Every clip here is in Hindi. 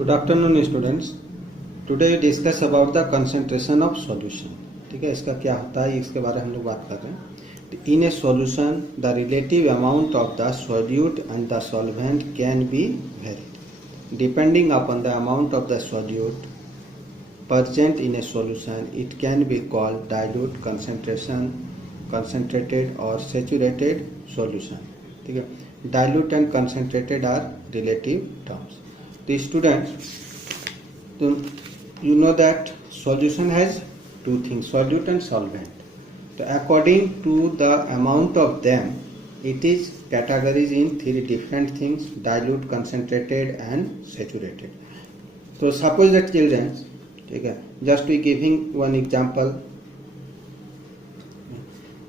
Good afternoon students. Today we discuss about the concentration of solution. ठीक है, इसका क्या होता है इसके बारे में हम लोग बात कर रहे हैं। In a solution the relative amount of the solute and the solvent can be very depending upon the amount of the solute present in a solution. It can be called dilute, concentration, concentrated or saturated solution. ठीक है, dilute and concentrated are relative terms. The students, तो you know that solution has two things, solute and solvent. So according to the amount of them, it is categorized in three different things: dilute, concentrated and saturated. So suppose that children, ठीक है, just we giving one example.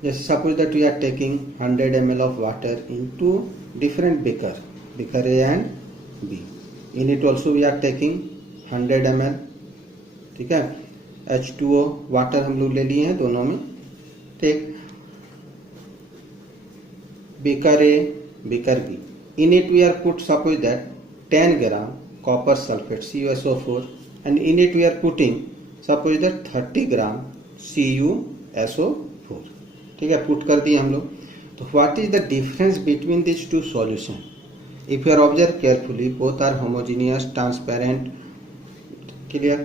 जैसे suppose that we are taking 100 ml of water in two different beaker A and B. In it also we are taking 100 ml। ठीक है, H2O वाटर हम लोग ले लिए हैं दोनों में। ठीक, beaker A beaker B, in it we are put suppose that 10 gram copper sulphate CuSO4 and in it we are putting suppose that 30 gram CuSO4। ठीक है, पुट कर दिए हम लोग। तो what is the difference between these two solution? If you are observe carefully, both are homogeneous, transparent, clear,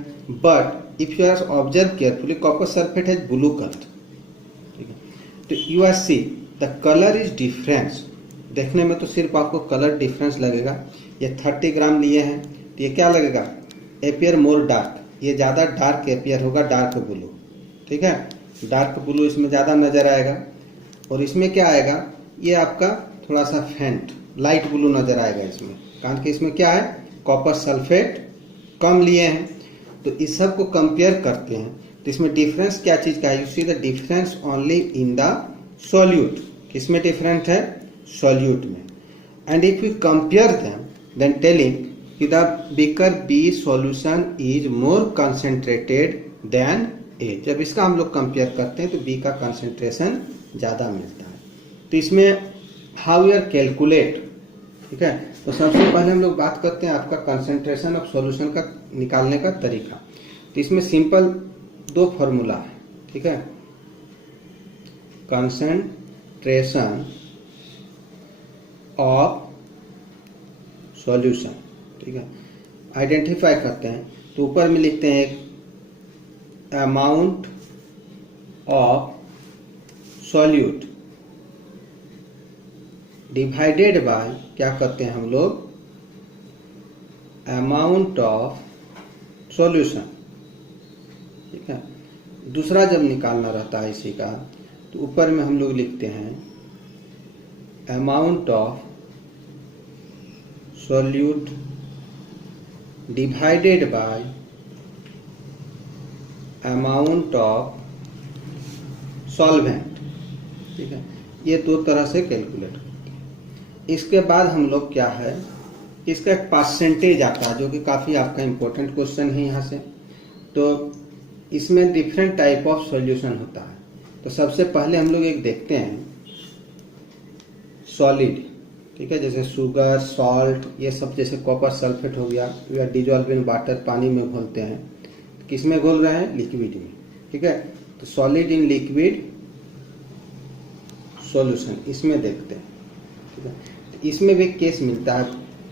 but if you are observe carefully, copper sulfate has blue color। ठीक है, तो you are see the color is difference। देखने में तो सिर्फ आपको कलर डिफरेंस लगेगा। ये 30 ग्राम लिए हैं तो ये क्या लगेगा, एपियर मोर डार्क, ये ज़्यादा डार्क एपियर होगा, डार्क ब्लू। ठीक है, डार्क ब्लू इसमें ज़्यादा नज़र आएगा। और इसमें क्या आएगा, ये आपका थोड़ा सा फेंट लाइट ब्लू नज़र आएगा इसमें, कारण कि इसमें क्या है, कॉपर सल्फेट कम लिए हैं। तो इस सब को कंपेयर करते हैं तो इसमें डिफरेंस क्या चीज़ का है, you see the difference only in the solute. किसमें डिफरेंट है, सॉल्यूट में। And if you compare them then telling कि the beaker B solution is more concentrated than A. जब इसका हम लोग कंपेयर करते हैं तो बी का कंसेंट्रेशन ज़्यादा मिलता है। तो इसमें हाउ यू आर कैलकुलेट। ठीक है, तो सबसे पहले हम लोग बात करते हैं आपका कंसेंट्रेशन ऑफ सॉल्यूशन का निकालने का तरीका। तो इसमें सिंपल दो फॉर्मूला है। ठीक है, कंसेंट्रेशन ऑफ सॉल्यूशन। ठीक है, आइडेंटिफाई करते हैं तो ऊपर में लिखते हैं एक amount of solute divided by क्या करते हैं हम लोग, अमाउंट ऑफ सॉल्यूशन। ठीक है, दूसरा जब निकालना रहता है इसी का तो ऊपर में हम लोग लिखते हैं amount of solute divided by amount of solvent. ठीक है, ये दो तरह से कैलकुलेट। इसके बाद हम लोग क्या है, इसका एक परसेंटेज आता है जो कि काफ़ी आपका इम्पोर्टेंट क्वेश्चन है यहाँ से। तो इसमें डिफरेंट टाइप ऑफ सॉल्यूशन होता है। तो सबसे पहले हम लोग एक देखते हैं सॉलिड। ठीक है, जैसे शुगर, सॉल्ट, ये सब, जैसे कॉपर सल्फेट हो गया, या डिजॉल्व इन वाटर, पानी में घोलते हैं। किस में घोल रहे हैं, लिक्विड में। ठीक है, तो सॉलिड इन लिक्विड सॉल्यूशन इसमें देखते हैं। ठीक है, तो इसमें भी केस मिलता है,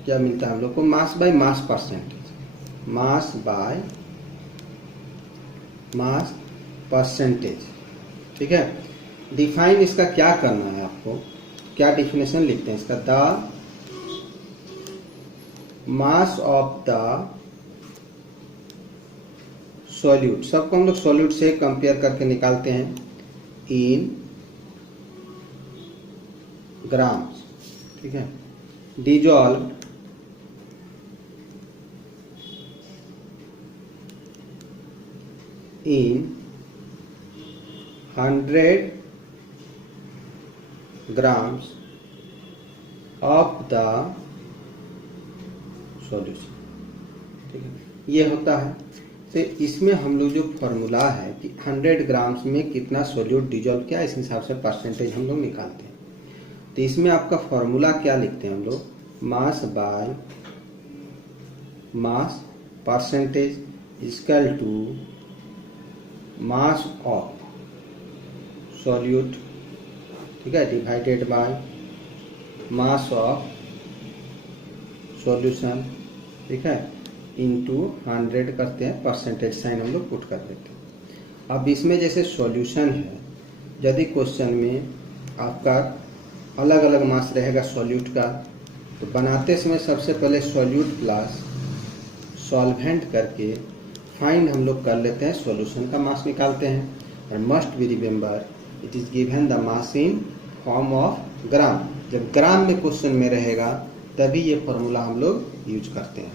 क्या मिलता है हम लोग को, मास by mass percentage. Mass by mass percentage. ठीक है, डिफाइन इसका क्या करना है आपको, क्या डिफिनेशन लिखते हैं इसका, the mass of the solute. सबको हम लोग सॉल्यूट से कंपेयर करके निकालते हैं इन ग्राम्स। ठीक है, dissolve in 100 grams of the solution. ठीक है, ये होता है। तो इसमें हम लोग जो फॉर्मूला है कि 100 ग्राम्स में कितना सॉल्यूट डिजॉल्व किया, इस हिसाब से परसेंटेज हम लोग निकालते हैं। तो इसमें आपका फॉर्मूला क्या लिखते हैं हम लोग, mass by mass percentage equal to mass of solute, ठीक है, divided by mass of solution, ठीक है, इंटू 100 करते हैं, परसेंटेज साइन हम लोग पुट कर देते हैं। अब इसमें जैसे सॉल्यूशन है, यदि क्वेश्चन में आपका अलग अलग मास रहेगा सॉल्यूट का, तो बनाते समय सबसे पहले सॉल्यूट प्लस सॉल्वेंट करके फाइंड हम लोग कर लेते हैं, सॉल्यूशन का मास निकालते हैं। और must be remember it is given the mass in form of gram. जब ग्राम में क्वेश्चन में रहेगा तभी ये फॉर्मूला हम लोग यूज करते हैं।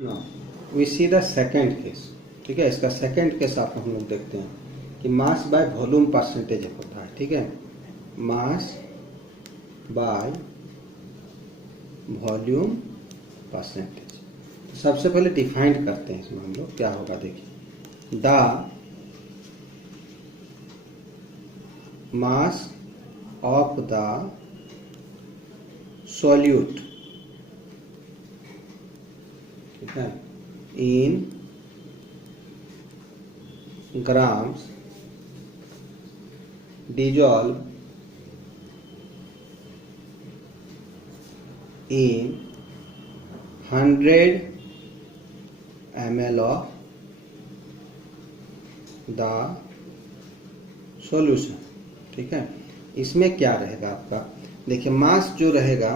Now we see the second case, ठीक है। इसका सेकेंड केस आप हम लोग देखते हैं कि मास बाय वॉल्यूम परसेंटेज होता है, ठीक है, मास बाय वॉल्यूम परसेंटेज। सबसे पहले डिफाइंड करते हैं इसमें हम लोग, क्या होगा देखिए, the mass of the solute, ठीक है, in grams dissolve in 100 ml of the solution, ठीक है। इसमें क्या रहेगा आपका, देखिए मास जो रहेगा,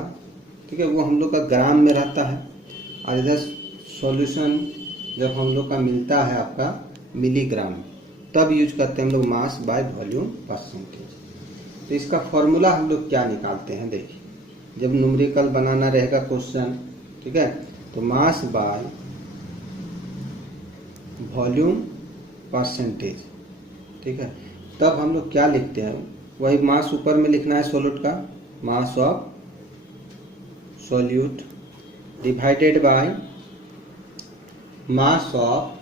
ठीक है, वो हम लोग का ग्राम में रहता है, और इधर सॉल्यूशन जब हम लोग का मिलता है आपका मिलीग्राम में, तब यूज करते हैं हम लोग मास बाय वॉल्यूम परसेंटेज। तो इसका फॉर्मूला हम लोग क्या निकालते हैं, देखिए, जब न्यूमेरिकल बनाना रहेगा क्वेश्चन, ठीक है, तो मास बाय वॉल्यूम परसेंटेज, ठीक है, तब हम लोग क्या लिखते हैं, वही मास ऊपर में लिखना है सॉल्यूट का, मास of solute divided by mass of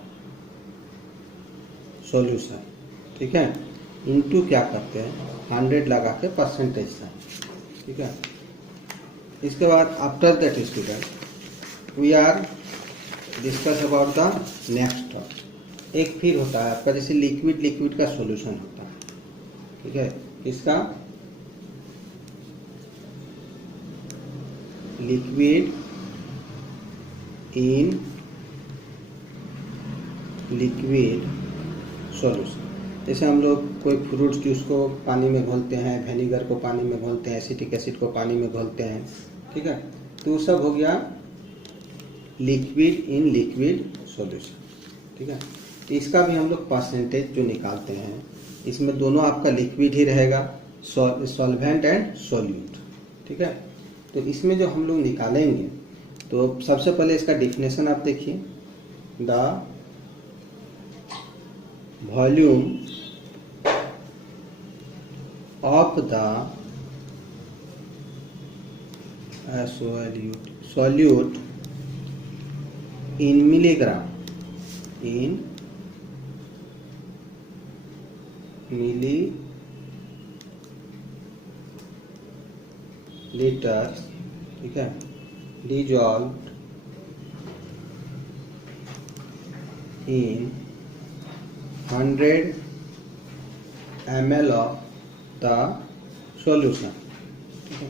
solution, ठीक है, इनटू क्या करते हैं 100 लगा के परसेंटेज साइन, ठीक है। इसके बाद after that student we are discuss about the next topic. एक फिर होता है आपका जैसे लिक्विड का सॉल्यूशन होता है, ठीक है, इसका लिक्विड इन लिक्विड सॉल्यूशन। जैसे हम लोग कोई फ्रूट जूस को पानी में घोलते हैं, विनेगर को पानी में घोलते हैं, एसिटिक एसिड को पानी में घोलते हैं, ठीक है, तो सब हो गया लिक्विड इन लिक्विड सॉल्यूशन, ठीक है। तो इसका भी हम लोग परसेंटेज जो निकालते हैं, इसमें दोनों आपका लिक्विड ही रहेगा, सॉल्वेंट एंड सॉल्यूट, ठीक है। तो इसमें जो हम लोग निकालेंगे, तो सबसे पहले इसका डिफिनेशन आप देखिए, the volume of the solute in milligram, in milliliters, ठीक है, dissolved in 100 ml of the solution, ठीक है।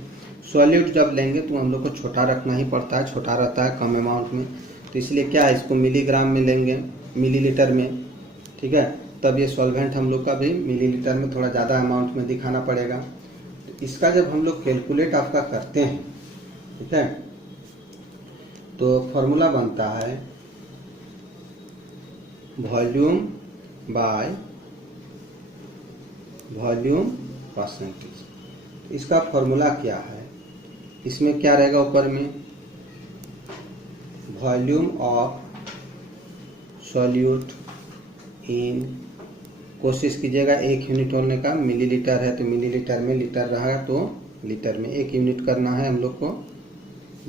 सॉल्यूट जब लेंगे तो हम लोग को छोटा रखना ही पड़ता है, छोटा रहता है कम अमाउंट में, तो इसलिए क्या है, इसको मिलीग्राम में लेंगे, मिलीलीटर में, ठीक है, तब ये सॉल्वेंट हम लोग का भी मिलीलीटर में थोड़ा ज़्यादा अमाउंट में दिखाना पड़ेगा। तो इसका जब हम लोग कैलकुलेट आपका करते हैं, ठीक है, तो फॉर्मूला बनता है वॉल्यूम बाय वॉल्यूम परसेंटेज। इसका फॉर्मूला क्या है, इसमें क्या रहेगा, ऊपर में वॉल्यूम ऑफ सॉल्यूट इन, कोशिश कीजिएगा 1 यूनिट होने का, मिलीलीटर है तो मिलीलीटर में, लीटर रहा तो लीटर में 1 यूनिट करना है हम लोग को,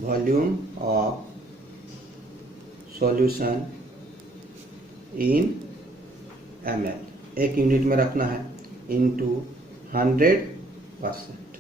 volume of solution in ml 1 unit में रखना है, इनटू 100%,